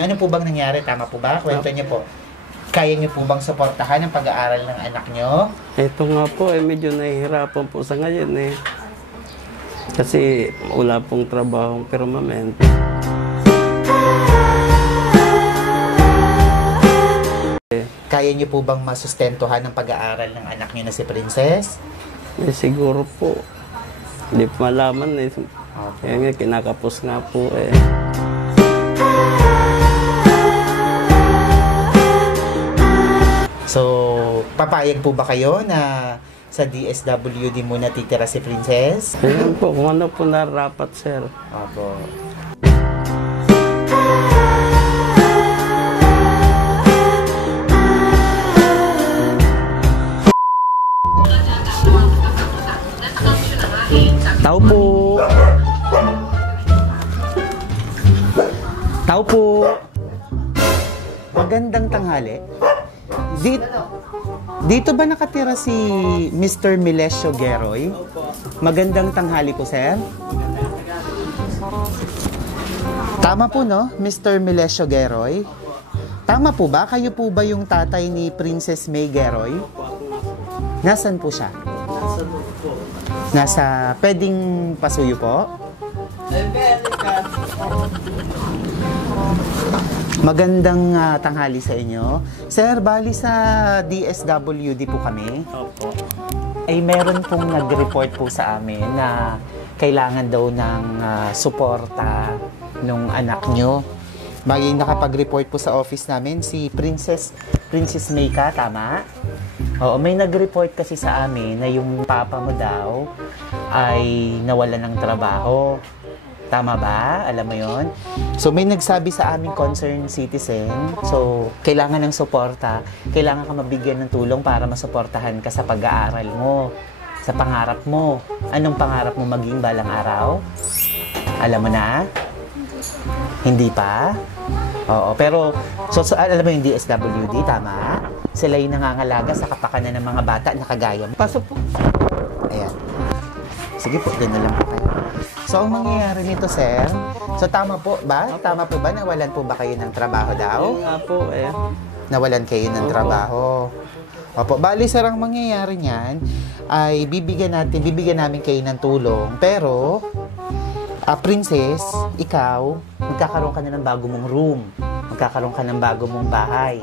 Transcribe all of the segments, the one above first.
Ano po bang nangyari? Tama po ba? Kwento niyo po. Kaya niyo po bang suportahan ang pag-aaral ng anak niyo? Ito nga po, medyo nahihirapan po sa ngayon Kasi wala pong trabahong permanent. Kaya niyo po bang masustentuhan ang pag-aaral ng anak niyo na si Princess? Siguro po. Hindi po malaman Kaya nga, kinakapos nga po So, papayag po ba kayo na sa DSWD muna titira si Princess? Ayun po, kung ano po narapat, sir. Opo. Tao po. Tao po. Magandang tanghali. Dito ba nakatira si Mr. Melesio Geroy? Magandang tanghali po, sir. Tama po, no? Mr. Melesio Geroy? Tama po ba? Kayo po ba yung tatay ni Princess May Geroy? Nasaan po siya? Nasa, pwedeng pasuyo po? Magandang tanghali sa inyo. Sir, bali sa DSWD po kami. Opo. Ay meron pong nag-report po sa amin na kailangan daw ng suporta nung anak nyo. Bagay nakapag-report po sa office namin si Princess May ka, tama? Oo, may nag-report kasi sa amin na yung papa mo daw ay nawalan ng trabaho. Tama ba? Alam mo yon? So, may nagsabi sa aming concerned citizen, so, kailangan ng suporta, kailangan ka mabigyan ng tulong para masuportahan ka sa pag-aaral mo, sa pangarap mo. Anong pangarap mo maging balang araw? Alam mo na? Hindi pa? Oo, pero, so alam mo yung DSWD, tama? Sila yung nangangalaga sa kapakanan ng mga bata na kagaya mo. Pasok po. Ayan. Sige po, doon na lang po kayo. So, ang mangyayari nito, sir, so tama po ba? Tama po ba? Nawalan po ba kayo ng trabaho daw? Ayun nga po Nawalan kayo ng trabaho. Opo, bali sir, ang mangyayari niyan ay bibigyan namin kayo ng tulong. Pero, Princess, ikaw, magkakaroon ka na ng bago mong room. Magkakaroon ka ng bago mong bahay.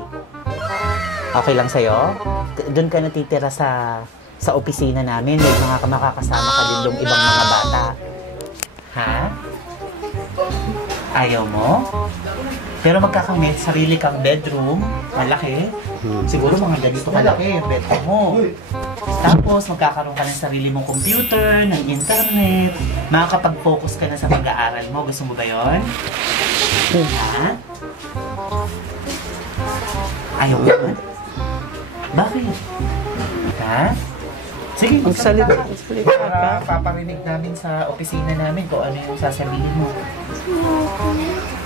Okay lang sa'yo? Doon ka natitira sa opisina namin. May mga makakasama ka din doong ibang mga bata. Ha? Ayaw mo? Pero magkakamit, sarili kang bedroom, malaki. Siguro mga ganito kalaki yung bedroom mo. Tapos, magkakaroon ka ng sarili mong computer, ng internet. Makakapag-focus ka na sa pag-aaral mo. Gusto mo ba yun? Ha? Ayaw mo yun? Bakit? Ha? Sige, magsalita ka. Para paparinig namin sa opisina namin kung ano yung sasabihin mo.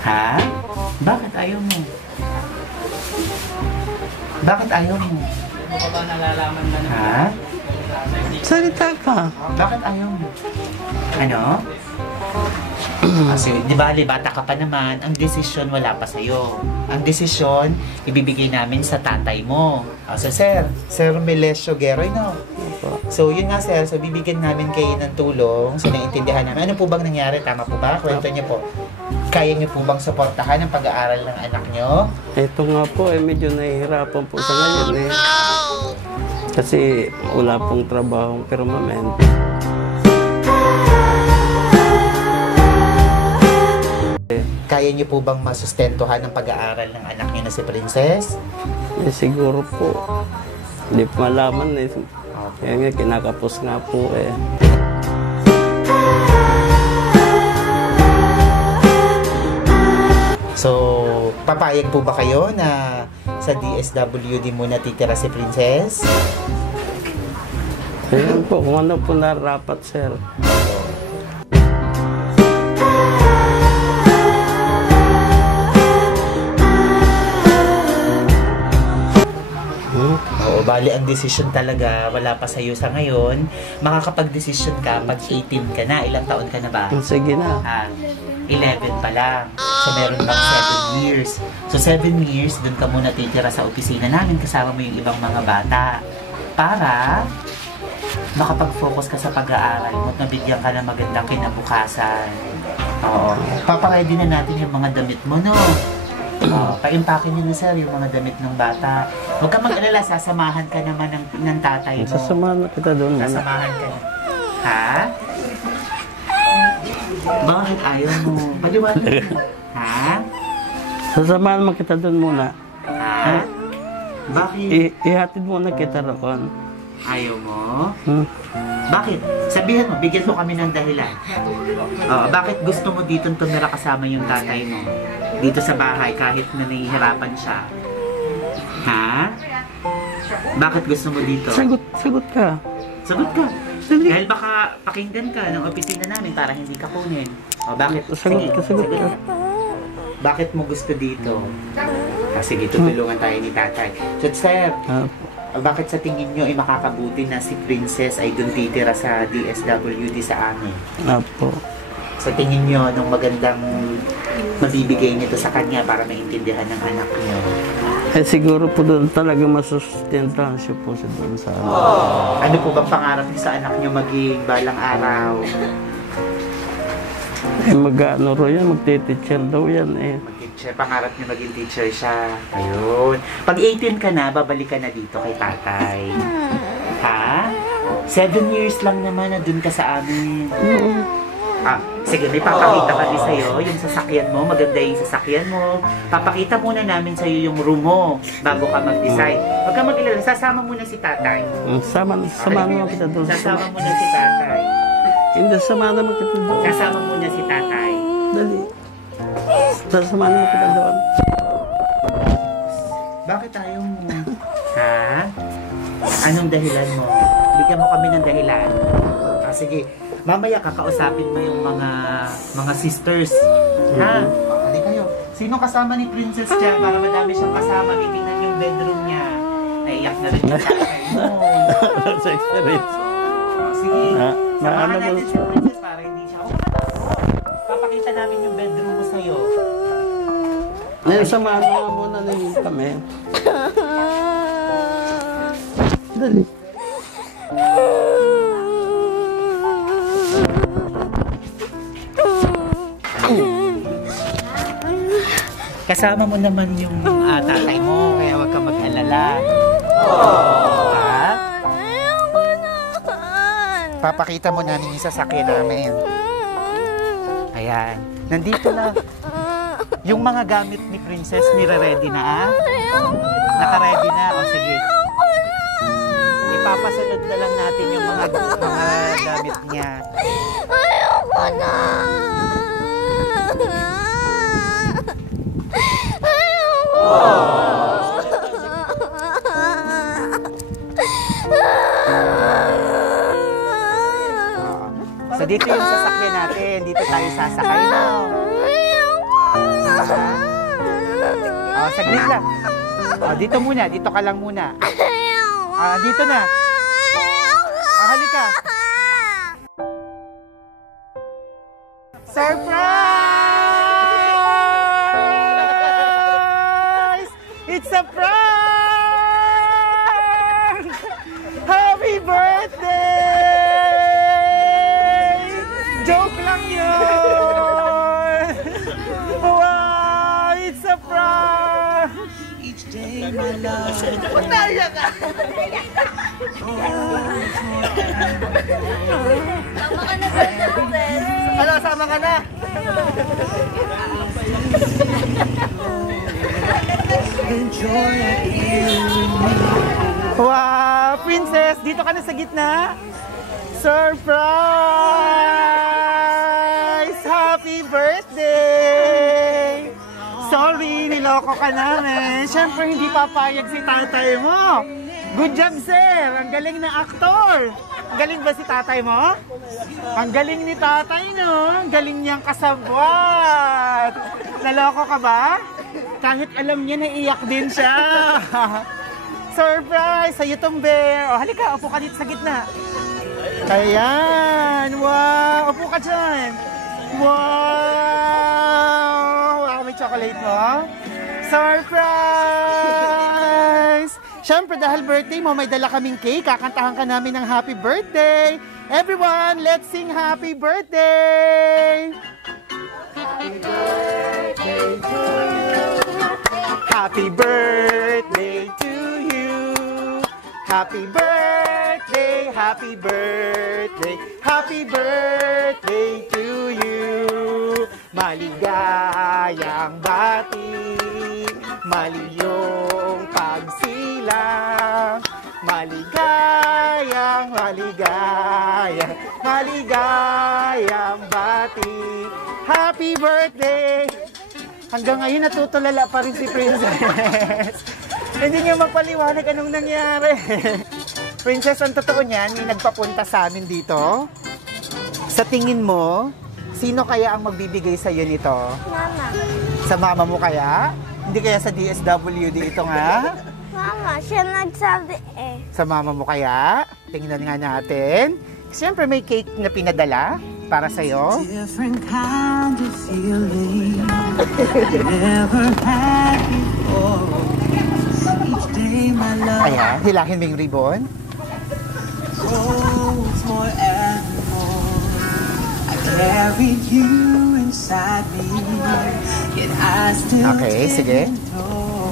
Ha? Bakit ayaw mo? Bakit ayaw mo? Ano ka ba nalalaman na Ha? Salita ka. Bakit ayaw mo? Ano? Kasi, di ba, bata ka pa naman, ang desisyon wala pa sa'yo. Ang desisyon, ibibigay namin sa tatay mo. So, Sir Melesio Geroy, no? So, yun nga, sir. So, bibigyan namin kayo ng tulong. So, naiintindihan namin. Ano po bang nangyari? Tama po ba? Kwento niyo po. Kaya niyo po bang suportahan ang pag-aaral ng anak niyo? Ito nga po, medyo nahihirapan po sa ngayon Kasi wala pong trabahong permanent. Kaya niyo po bang masustentuhan ang pag-aaral ng anak niyo na si Princess? Siguro po. Hindi po malaman Kaya nga, kinakapos nga po So, papayag po ba kayo na sa DSWD muna titira si Princess? Ayun po, kung ano po narapat, sir. Oo, bali ang decision talaga, wala pa sa'yo sa ngayon. Makakapag-decision ka pag 18 ka na. Ilang taon ka na ba? Sige na. 11 pa lang. So, meron bang 7 years. So, 7 years, dun ka muna titira sa opisina namin kasama mo yung ibang mga bata. Para makapag-focus ka sa pag-aaral mo at mabigyan ka ng magandang kinabukasan. Oo. Papaready na natin yung mga damit mo, no? Pa-impake nyo na, sir, yung mga damit ng bata. Huwag ka mag-alala, sasamahan ka naman ng tatay mo. Sasamahan na kita doon. Sasamahan ka. Ha? Bakit ayaw mo? Paliwanag mo. Ha? Sasamahan mo kita doon muna. Ha? Bakit? Ihatid muna kita roon. Ayaw mo? Bakit? Sabihan mo, bigyan mo kami ng dahilan. Bakit gusto mo dito tumira kasama yung tatay mo? Dito sa bahay kahit na nahihirapan siya. Ha? Bakit gusto mo dito? Sagot ka. Sagot ka. Dahil baka pakinggan ka ng opisina namin para hindi ka kunin. Bakit? Sagot ka. Bakit mo gusto dito? Sige, tutulungan tayo ni tatay. So, sir, bakit sa tingin nyo ay makakabuti na si Princess ay dun titira sa DSWD sa amin? Apo. Sa tingin nyo, anong magandang mabibigay nito sa kanya para maintindihan ng anak nyo? Siguro po doon talaga masusustentahan siya po siya doon sa amin. Ano po bang pangarap niyo sa anak nyo maging balang araw? Mag-ano ro yan, magte-teacher daw yan Mag-teacher, pangarap niyo maging teacher siya. Ayun. Pag 18 ka na, babalik ka na dito kay tatay. Ha? 7 years lang naman na dun ka sa amin. Sige, may papakita kami sa'yo, yung sasakyan mo, maganda yung sasakyan mo. Papakita muna namin sa'yo yung room mo bago ka mag-decide. Huwag ka mag-ilala, sasama muna si tatay. Sama naman kita doon. Sasama muna si tatay. Hindi, sama naman kita doon. Sasama muna si tatay. Dali. Sasama naman kita doon. Bakit ayaw mo? Ha? Anong dahilan mo? Bigyan mo kami ng dahilan. Sige. Mamaya kakausapin mo yung mga sisters. Ha? Hindi kayo. Sino kasama ni Princess dyan para madami siyang kasama? Titingnan yung bedroom niya. Naiyak na rin yung tatay mo. Sa experience. Sige. Samahan Ano natin si Princess para hindi siya. Papakita namin yung bedroom mo sa'yo. Samahan mo muna nila kami. Dali. Kasama mo naman yung tatay mo, kaya huwag ka mag-alala. Papakita mo namin yung sasakyan namin. Ayan. Nandito na. Yung mga gamit ni Princess, nire-ready na, Naka-ready na. O sige. Ipapasunod na lang natin yung mga gamit niya. Ayoko na! So dito yung sasakyan natin. Dito tayo sasakay mo. Saglit lang. Dito muna. Dito ka lang muna. Dito na. Halika. Surprise! It's a prank! Happy birthday! Joke lang yun! Wow! It's a prank! Each day my love. Pataya ka! Sama ka na sa Ano, sama ka na? Wow! Princess, dito ka na sa gitna? Surprise! Happy birthday! Sorry, niloko ka namin. Siyempre, hindi papayag si tatay mo. Good job, sir! Ang galing na aktor! Ang galing ba si tatay mo? Ang galing ni tatay, no? Ang galing niyang kasabwat! Naloko ka ba? Kahit alam niya, naiyak din siya. Surprise! Sa'yo tong bear. O, halika, upo ka dito sa gitna. Ayan! Wow! Upo ka dyan. Wow! Ako may chocolate mo? Surprise! Siyempre, dahil birthday mo, may dala kaming cake. Kakantahan ka namin ng happy birthday. Everyone, let's sing happy birthday! Happy birthday to you. Happy birthday to you. Happy birthday, happy birthday, happy birthday to you. Maligayang bati, maliyong pagsilang, maligayang bati. Happy birthday! Hanggang ngayon natutulala pa rin si Princess. Hindi niya magpaliwanag anong nangyari. Princess, ang totoo niyan, may nagpapunta sa amin dito. Sa tingin mo, sino kaya ang magbibigay sa iyo nito? Mama. Sa mama mo kaya? Hindi kaya sa DSWD ito nga? Mama, siya nagsabi eh. Sa mama mo kaya? Tingnan nga natin. Siyempre may cake na pinadala para sa iyo. Different kind of feeling never had before. Each day my love Ayan, hilahin mo yung ribbon. grows more and more. I carried you inside me, yet I still Okay, sige. didn't know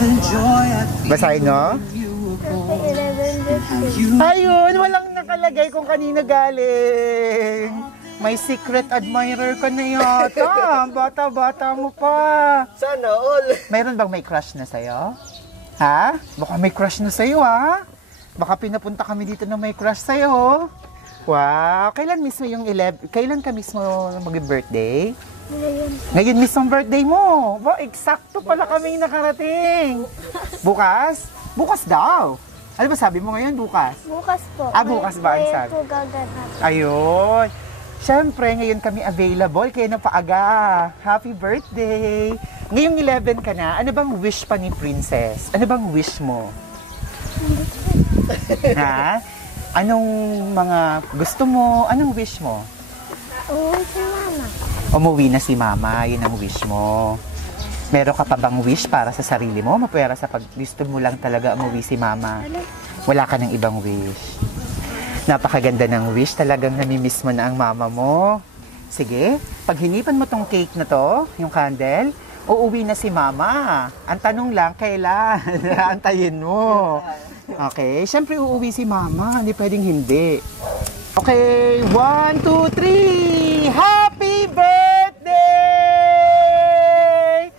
the joy I feel Basahin, no? when you were Kasi born. 11:50. You Ayun, walang nakalagay kung kanina galing. May secret admirer ka na yata. Bata-bata mo pa. Sana all. Mayroon bang may crush na sa'yo? Ha? Baka may crush na sa'yo, ha? Baka pinapunta kami dito na may crush sa'yo. Wow! Kailan mismo yung 11? Kailan ka mismo mag-birthday? Ngayon mismo ang birthday mo. Ba, eksakto pala kami nakarating. Bukas? Bukas daw. Ano ba sabi mo ngayon? Bukas? Bukas po. Ah, bukas ba ang May sabi? po gaganap. Ayun. Siyempre, ngayon kami available, kaya napaaga. Happy birthday! Ngayong 11 ka na, ano bang wish pa ni Princess? Ano bang wish mo? Ha? Anong mga gusto mo? Anong wish mo? Uwi si Mama. Umuwi na si Mama, yun ang wish mo. Meron ka pa bang wish para sa sarili mo? Mapwera sa pag gusto mo lang talaga umuwi si Mama. Wala ka ng ibang wish. Napakaganda ng wish. Talagang namimiss mo na ang mama mo. Sige, pag hinipan mo tong cake na to, yung candle, uuwi na si Mama. Ang tanong lang, kailan? Antayin mo. Okay, syempre uuwi si Mama. Hindi pwedeng hindi. Okay, 1, 2, 3! Happy birthday!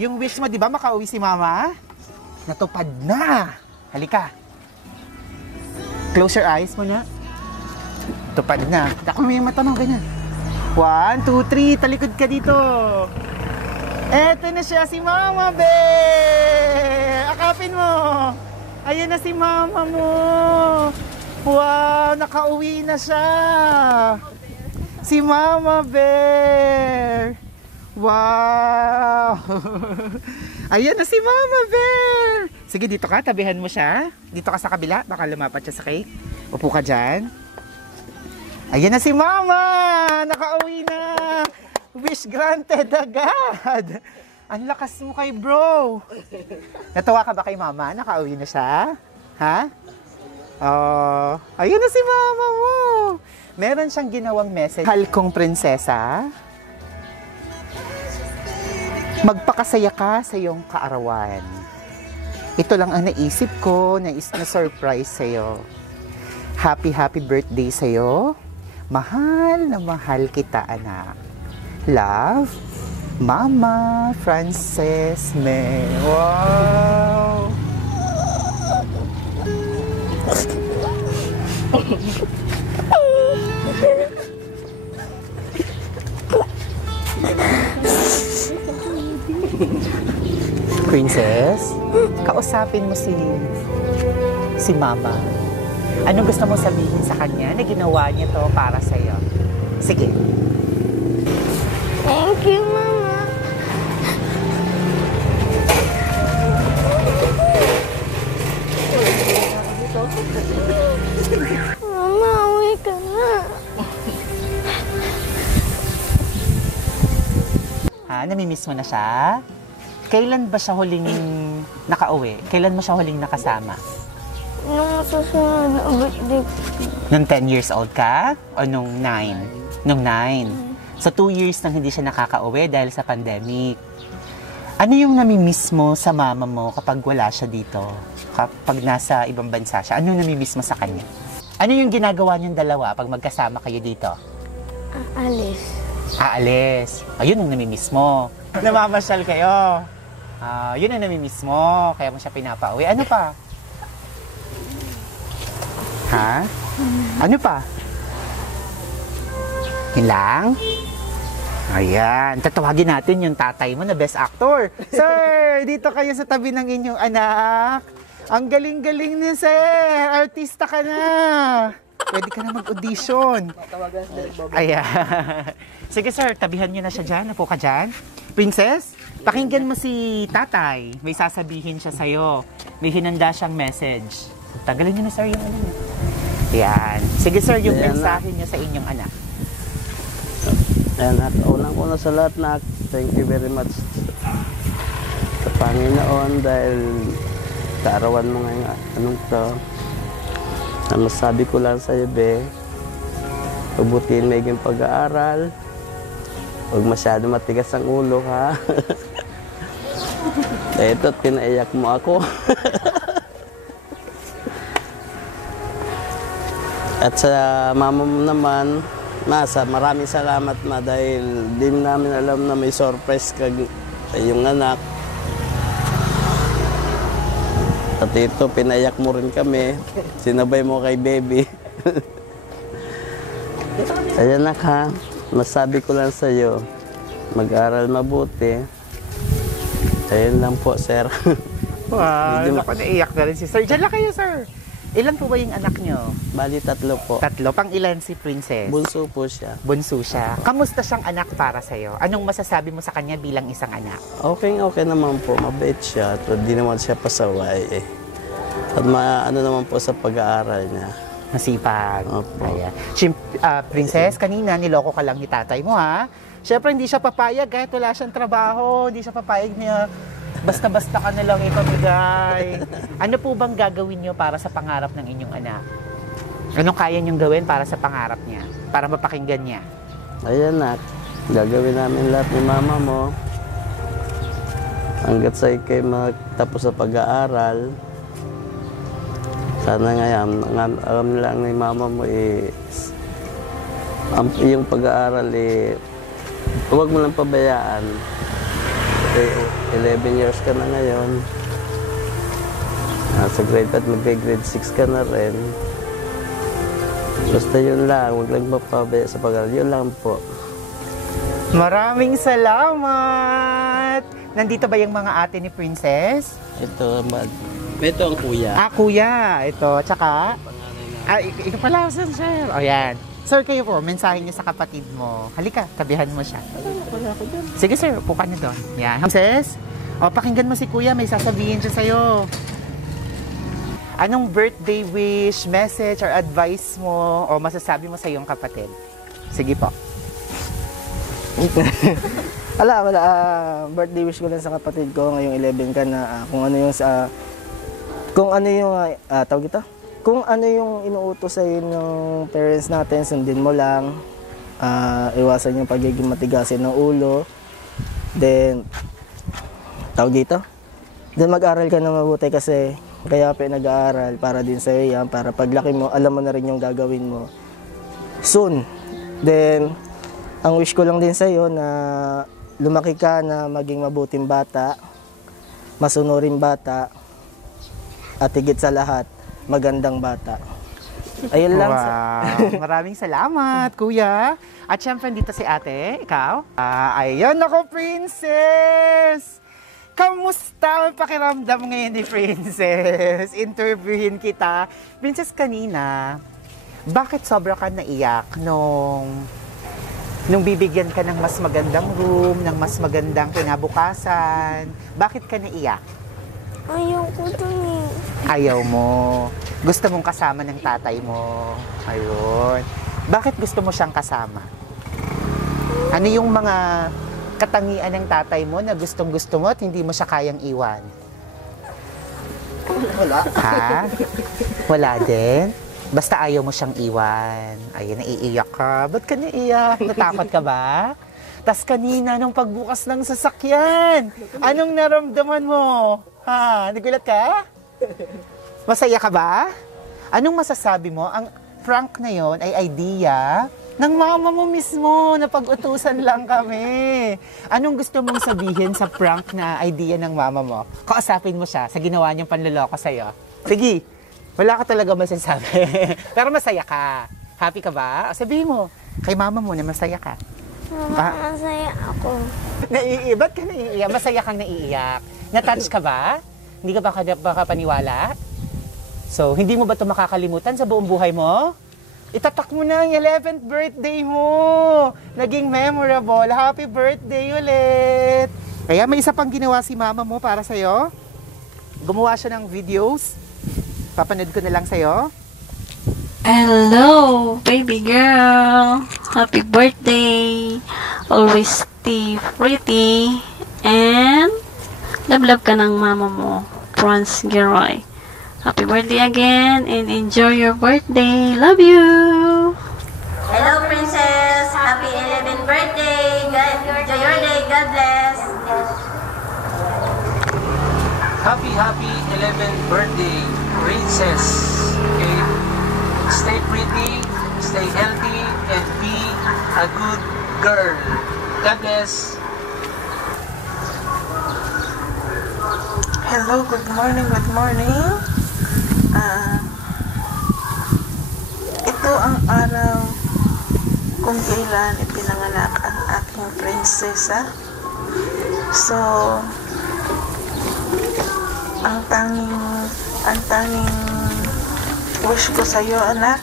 Yung wish mo, di ba makauwi si Mama? Natupad na. Halika. Close your eyes mo na. Tupad na. Ako may mata mo, ganyan. 1, 2, 3. Talikod ka dito. Eto na siya, si Mama, be! Akapin mo. Ayan na si Mama mo. Wow, nakauwi na siya. Si Mama Bear. Wow. Ayan na si Mama Bear. Sige, dito ka. Tabihan mo siya. Dito ka sa kabila. Baka lumapat siya sa cake. Upo ka dyan. Ayan na si Mama. Nakauwi na. Wish granted agad. Ang lakas mo kay bro. Natuwa ka ba kay Mama? Nakauwi na siya? Ha? Oh, ayan na si Mama mo. Meron siyang ginawang message. Mahal kong prinsesa, magpakasaya ka sa iyong kaarawan. Ito lang ang naisip ko na surprise sa'yo. Happy birthday sa'yo. Mahal na mahal kita, anak. Love, Mama Frances May. Wow! Princess, kausapin mo si Mama. Anong gusto mo sabihin sa kanya na ginawa niya to para sa'yo? Sige. Thank you, Mama. Mama, uwi ka na. namimiss mo na siya? Kailan ba siya huling nakauwi? Kailan mo siya huling nakasama? Nung susunod na birthday ko. Nung 10 years old ka? O nung 9? Nung 9. So 2 years nang hindi siya nakakauwi dahil sa pandemic. Ano yung namimiss mo sa mama mo kapag wala siya dito? Kapag nasa ibang bansa siya, ano yung namimiss mo sa kanya? Ano yung ginagawa niyong dalawa pag magkasama kayo dito? Alis. Aalis. Ayun ang namimiss mo. Namamasyal kayo. Yun ang namimiss mo. Kaya mo siya pinapauwi. Ano pa? Ha? Ano pa? Yun lang? Ayan. Tatawagin natin yung tatay mo na best actor. Sir, dito kayo sa tabi ng inyong anak. Ang galing-galing niya, sir. Artista ka na. Pwede ka na mag-audition. Ayan. Sige, sir. Tabihan niyo na siya dyan. Napo ka dyan. Princess, pakinggan mo si tatay. May sasabihin siya sa'yo. May hinanda siyang message. Tagalin niyo na, sir, yung ano niya. Yan. Sige, sir, yung Ayan, mensahe niya sa inyong anak. Ayan, at unang-una sa lahat na thank you very much sa Panginoon dahil kaarawan mo ngayon anong to. Ang masabi ko lang sa iyo, be, pagbutiin may yung pag-aaral. Huwag masyado matigas ang ulo, ha? Ito, pinaiyak mo ako. At sa mama mo naman, maraming salamat, ma, dahil di namin alam na may surprise ka yung anak. At ito, pinayak mo rin kami. Sinabay mo kay baby. Ayan, nak, ha? Masabi ko lang sa iyo, mag-aral mabuti. Ayun lang po, sir. Wow, ako naiyak na rin si sir. Diyan lang kayo, sir. Ilan po ba yung anak nyo? Bali, 3 po. 3. Pang ilan si Princess? Bunso po siya. Bunso siya. Kamusta siyang anak para sa'yo? Anong masasabi mo sa kanya bilang isang anak? Okay naman po. Mabait siya. At di naman siya pasaway. At ano naman po sa pag-aaral niya. Masipag. Opo. Ayan. Princess, kanina niloko ka lang ni tatay mo, ha? Siyempre, hindi siya papayag kahit wala siyang trabaho. Hindi siya papayag niya. Basta-basta ka na lang ipamigay. Ano po bang gagawin niyo para sa pangarap ng inyong anak? Anong kaya niyong gawin para sa pangarap niya? Para mapakinggan niya? Ayan, nak. Gagawin namin lahat ni mama mo. Hanggat sa ikay magtapos sa pag-aaral. Sana ngayon, alam lang ni mama mo yung pag-aaral huwag mo lang pabayaan. 11 years ka na ngayon. Sa grade 5, mag-grade 6 ka na rin. Basta yun lang, huwag lang mapabaya sa pag-aaral. Yun lang po. Maraming salamat! Nandito ba yung mga ate ni Princess? Ito ang kuya. Kuya. Ito. Tsaka? Ito pala, sir. O, yan. Sir, kayo po, mensahe niyo sa kapatid mo. Halika, tabihan mo siya. Sige, sir. Upo ka na doon. Yan. Princess, pakinggan mo si kuya. May sasabihin siya sa'yo. Anong birthday wish, message, or advice mo o masasabi mo sa iyong kapatid? Sige po. Wala. Birthday wish ko lang sa kapatid ko ngayong 11 ka na kung ano yung inuutos sa ng parents natin, sundin mo lang. Iwasan yung pagiging matigasin ng ulo. Then mag-aral ka na mabuti kasi kaya nag-aaral para din sa iyo yan, para paglaki mo, alam mo na rin yung gagawin mo soon. Then ang wish ko lang din sa iyo na lumaki ka na maging mabuting bata, masunuring bata, at higit sa lahat, magandang bata. Ayun lang. Wow. Maraming salamat, kuya. At syempre, dito si ate. Ikaw? Ayun ako, Princess! Kamusta ang pakiramdam ngayon ni Princess? Interviewin kita. Princess, kanina, bakit sobra ka naiyak nung bibigyan ka ng mas magandang room, ng mas magandang kinabukasan? Bakit ka naiyak? Ayaw ko dun eh. Ayaw mo. Gusto mong kasama ng tatay mo. Ayun. Bakit gusto mo siyang kasama? Ano yung mga katangian ng tatay mo na gustong-gusto mo at hindi mo siya kayang iwan? Wala. Ha? Wala din? Basta ayaw mo siyang iwan. Ayun, naiiyak ka. Ba't ka naiiyak? Natakot ka ba? Tas kanina, nung pagbukas ng sasakyan, anong naramdaman mo? Ha? Nagulat ka? Masaya ka ba? Anong masasabi mo? Ang prank na yon ay idea ng mama mo mismo na pag-utusan lang kami. Anong gusto mong sabihin sa prank na idea ng mama mo? Kausapin mo siya sa ginawa niyang panloloko sa'yo. Sige, wala ka talaga masasabi. Pero masaya ka. Happy ka ba? Sabihin mo kay mama mo na masaya ka. Mama, masaya ako. Naiiyak? Ba't ka naiiyak? Masaya kang naiiyak. Na-touch ka ba? Hindi ka baka paniwala? So, hindi mo ba ito makakalimutan sa buong buhay mo? Itatak mo na ang 11th birthday mo. Naging memorable. Happy birthday ulit. Kaya may isa pang ginawa si mama mo para sa'yo. Gumawa siya ng videos. Papanood ko na lang sa'yo. Hello, baby girl. Happy birthday. Always stay pretty. And love ka ng mama mo, Franz Geroy. Happy birthday again and enjoy your birthday. Love you. Hello, Princess. Happy 11th birthday. Enjoy your day. God bless. Happy 11th birthday, Princess. Okay? Stay pretty, stay healthy, and be a good girl. God bless. Hello, good morning, good morning. Ito ang araw kung kailan ipinanganak ang aking prinsesa. So, ang tanging wish ko sa iyo, anak,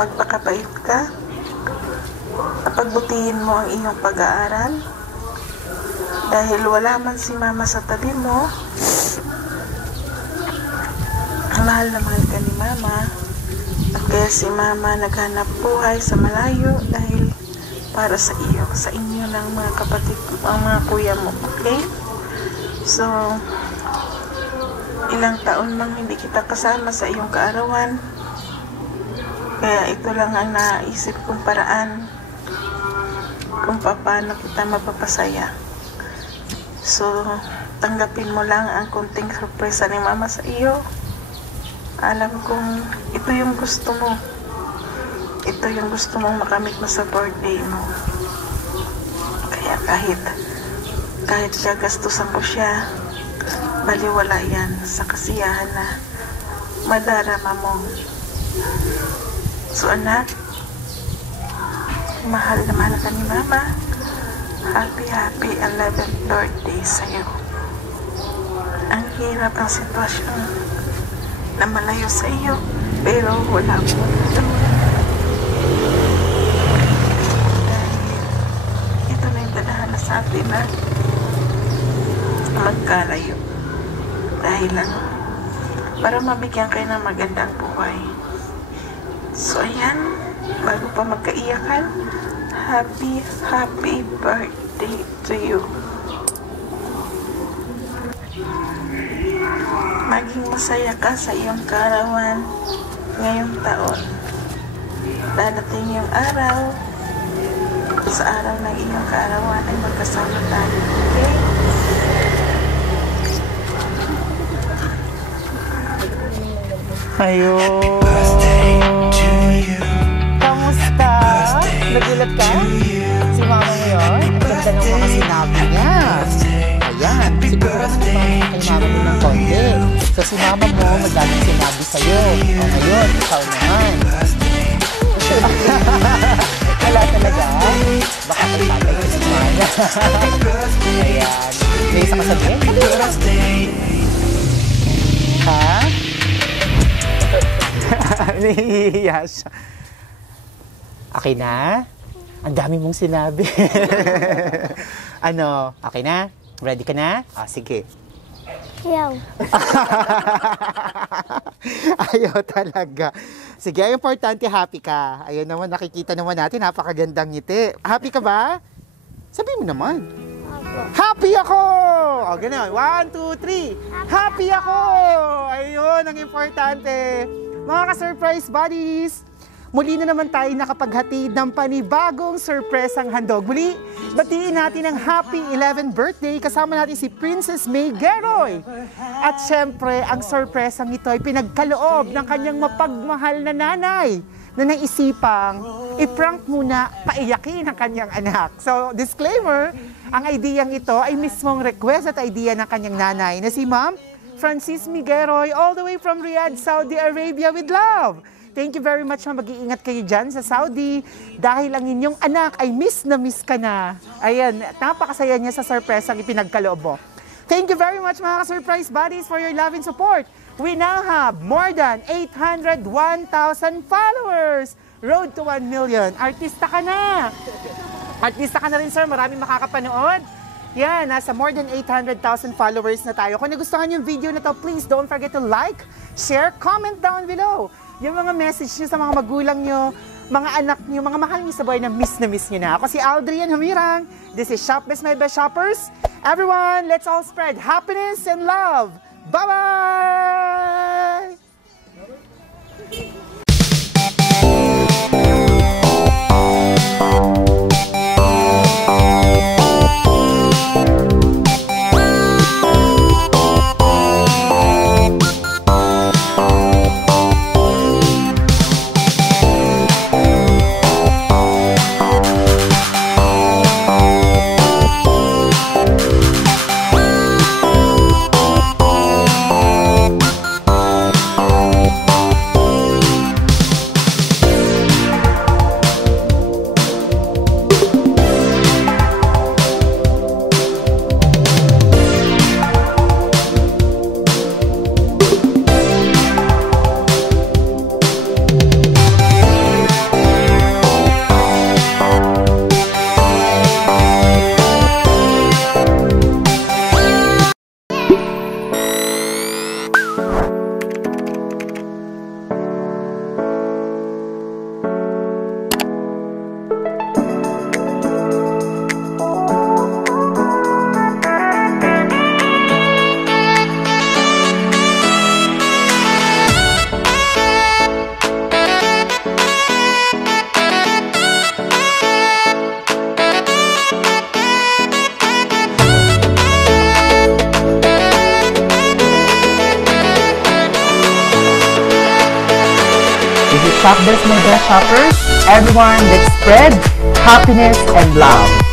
magpakabait ka, pagbutihin mo ang iyong pag-aaral, dahil wala man si mama sa tabi mo. Mahal na mahal ka ni mama, at kaya si mama naghanap buhay sa malayo dahil para sa iyo, sa inyo ng mga kapatid, ang mga kuya mo, okay? So, ilang taon mang hindi kita kasama sa iyong kaarawan, kaya ito lang ang naisip kong paraan kung paano kita mapapasaya. So, tanggapin mo lang ang kunting sorpresa ni mama sa iyo. Alam kong ito yung gusto mo. Ito yung gusto mong makamit mo sa birthday mo. Kaya kahit gagastusan ko siya, baliwala yan sa kasiyahan na madarama mo. So anak, mahal na mahal ka ni mama. Happy 11th birthday sa'yo. Ang hirap ang sitwasyon na malayo sa iyo, pero wala akong magagawa. Dahil ito na yung tadhana sa atin na magkalayo. Dahil para mabigyan kayo ng magandang buhay. So ayan, bago pa magkaiyakan, happy birthday to you. Maging masaya ka sa iyong kaarawan ngayong taon. Dadating yung araw, sa araw ng iyong kaarawan ay magkasama tayo. Okay? Ayun. Kamusta? Nagulat ka? Si mama mo yun? Ang ganda ng mga sinabi niya. Ayan, siguro naman kay mama mo ng konti. So si mama mo, madaming sinabi sa'yo. O ngayon, ikaw naman. Wala talaga. Baka kay tatay ko si mama. Ayan. May isa ka sabihin? Ha? Nahihiya siya. Okay na? Ang dami mong sinabi. Ano? Okay na? Ready ka na? Sige. Yaw. Ayaw talaga. Sige, ay importante happy ka. Ayun naman, nakikita naman natin, napakagandang ngiti. Happy ka ba? Sabi mo naman. Opo. Happy ako! O, ganun. 1, 2, 3. Happy ako! Ayun, ang importante. Mga ka-surprise buddies, muli na naman tayo nakapaghatid ng panibagong surpresang handog. Muli, batiin natin ang happy 11th birthday. Kasama natin si Princess May Geroy. At syempre, ang surpresang ito ay pinagkaloob ng kanyang mapagmahal na nanay na naisipang i-prank muna, paiyakin ang kanyang anak. So, disclaimer, ang ideyang ito ay mismong request at idea ng kanyang nanay na si Ma'am Francis Migueroy all the way from Riyadh, Saudi Arabia with love. Thank you very much na mag-iingat kayo dyan sa Saudi dahil ang inyong anak ay miss na miss ka na. Ayan, napakasaya niya sa surprise ang ipinagkaloob mo. Thank you very much mga ka-surprise buddies for your love and support. We now have more than 801,000 followers. Road to 1 million. Artista ka na. Artista ka na rin, sir. Maraming makakapanood. Yan, nasa more than 800,000 followers na tayo. Kung nagustuhan yung video na to, please don't forget to like, share, comment down below. Yung mga message nyo sa mga magulang nyo, mga anak nyo, mga mahal nyo sa buhay na miss nyo na. Ako si Aldrian Humirang. This is Shop Best My Best Shoppers. Everyone, let's all spread happiness and love. Bye-bye! Shop Best My Best Shoppers. Everyone, let's spread happiness and love.